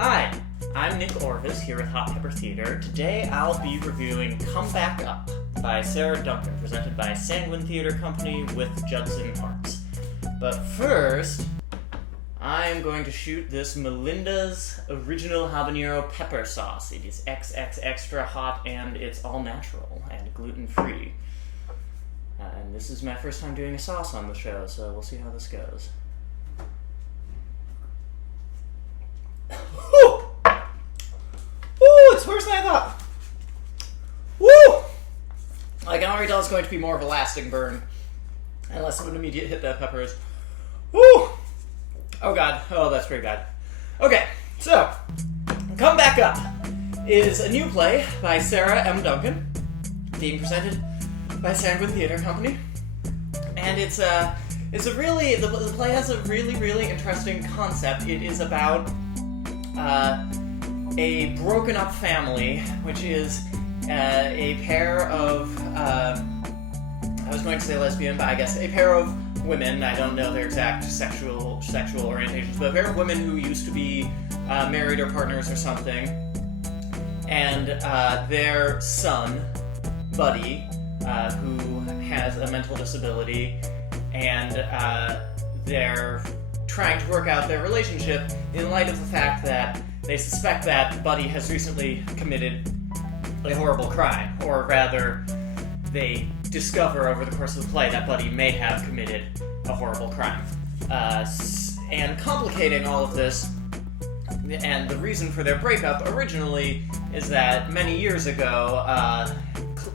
Hi, I'm Nick Orvis here with Hot Pepper Theater. Today I'll be reviewing Come Back Up by Sarah Duncan, presented by Sanguine Theater Company with Judson Arts. But first, I'm going to shoot this Melinda's Original Habanero Pepper Sauce. It is XX extra hot and it's all natural and gluten-free. And this is my first time doing a sauce on the show, so we'll see how this goes. Woo! Woo! It's worse than I thought. Woo! I can already tell it's going to be more of a lasting burn, and less of an immediate hit that pepper is. Woo! Oh god. Oh, that's pretty bad. Okay, so Come Back Up is a new play by Sarah M. Duncan, being presented by Sanguine Theater Company, and it's a really the play has a really interesting concept. It is about a broken up family, which is a pair of I was going to say lesbian, but I guess a pair of women. I don't know their exact sexual orientations, but a pair of women who used to be married or partners or something, and their son, Buddy, who has a mental disability, and they're trying to work out their relationship in light of the fact that they suspect that Buddy has recently committed a horrible crime, or rather, they discover over the course of the play that Buddy may have committed a horrible crime. And complicating all of this, and the reason for their breakup originally is that many years ago,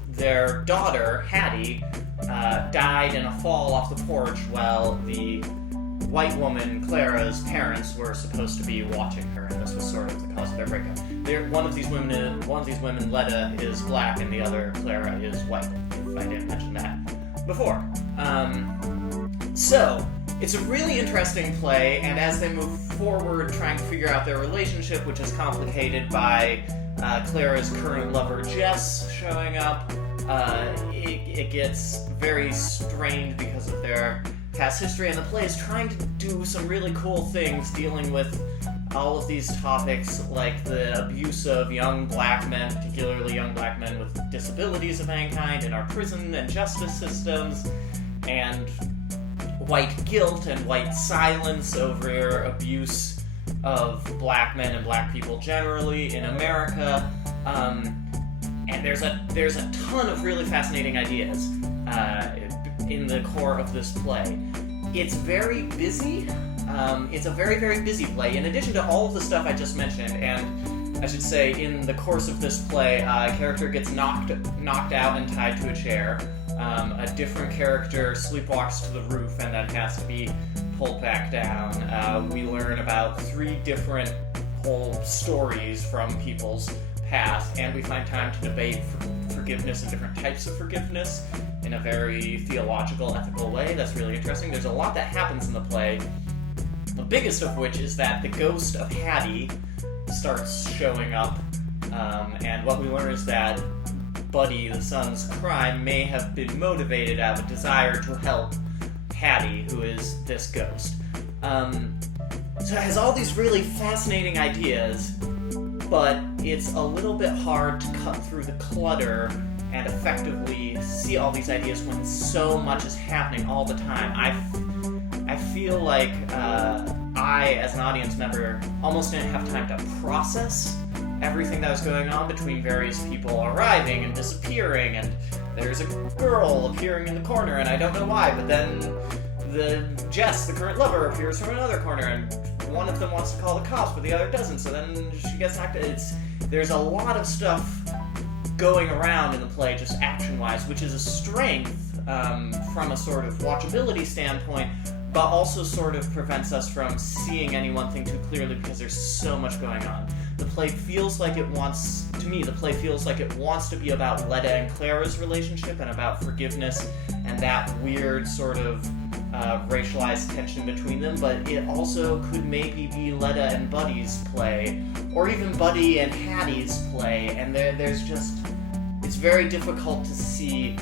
their daughter, Hattie, died in a fall off the porch while the white woman, Clara's parents, were supposed to be watching her, and this was sort of the cause of their breakup. One of these women, Letta, is black, and the other, Clara, is white, if I didn't mention that before. So, it's a really interesting play, and as they move forward trying to figure out their relationship, which is complicated by Clara's current lover, Jess, showing up, it gets very strained because of their past history, and the play is trying to do some really cool things dealing with all of these topics, like the abuse of young black men, particularly young black men with disabilities of any kind in our prison and justice systems, and white guilt and white silence over abuse of black men and black people generally in America. And there's a ton of really fascinating ideas in the core of this play. It's very busy. It's a very busy play. In addition to all of the stuff I just mentioned, and I should say, in the course of this play, a character gets knocked out and tied to a chair. A different character sleepwalks to the roof and then has to be pulled back down. We learn about 3 different whole stories from people's past, and we find time to debate forgiveness and different types of forgiveness in a very theological, ethical way. That's really interesting. There's a lot that happens in the play, the biggest of which is that the ghost of Hattie starts showing up, and what we learn is that Buddy, the son's crime, may have been motivated out of a desire to help Hattie, who is this ghost. So it has all these really fascinating ideas, but it's a little bit hard to cut through the clutter and effectively see all these ideas when so much is happening all the time. I feel like I, as an audience member, almost didn't have time to process everything that was going on between various people arriving and disappearing, and there's a girl appearing in the corner, and I don't know why, but then Jess, the current lover, appears from another corner, and one of them wants to call the cops, but the other doesn't, so then she gets knocked out. There's a lot of stuff going around in the play, just action-wise, which is a strength from a sort of watchability standpoint, but also sort of prevents us from seeing any one thing too clearly because there's so much going on. The play feels like it wants to be about Letta and Clara's relationship and about forgiveness and that weird sort of racialized tension between them, but it also could maybe be Letta and Buddy's play, or even Buddy and Hattie's play, and it's very difficult to see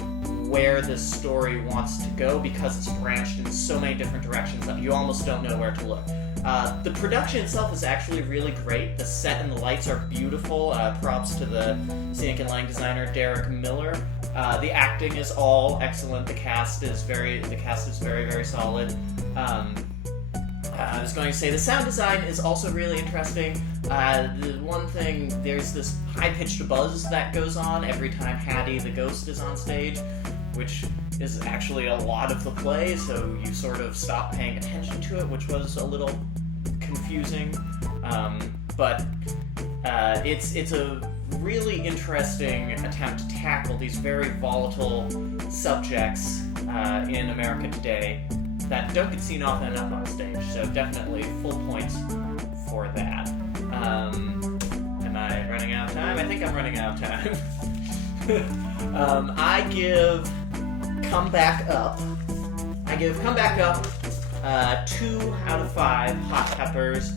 where this story wants to go because it's branched in so many different directions that you almost don't know where to look. The production itself is actually really great. The set and the lights are beautiful. Props to the scenic and lighting designer Derek Miller. The acting is all excellent. The cast is very, very solid. I was going to say the sound design is also really interesting. The one thing, there's this high-pitched buzz that goes on every time Hattie the Ghost is on stage, which is actually a lot of the play, so you sort of stop paying attention to it, which was a little confusing. But it's a really interesting attempt to tackle these very volatile subjects in America today that don't get seen often enough on stage, so definitely full points for that. Am I running out of time? I think I'm running out of time. I give Come Back Up 2 out of 5 hot peppers,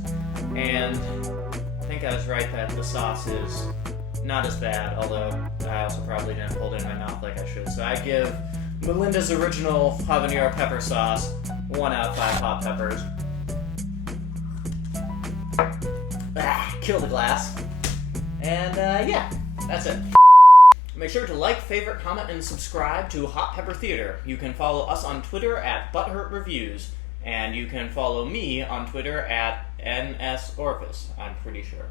and I think I was right that the sauce is not as bad, although I also probably didn't hold it in my mouth like I should. So I give Melinda's original habanero pepper sauce 1 out of 5 hot peppers. Kill the glass. And yeah, that's it. Make sure to like, favorite, comment, and subscribe to Hot Pepper Theater. You can follow us on Twitter at ButthurtReviews, and you can follow me on Twitter at NSOrphis, I'm pretty sure.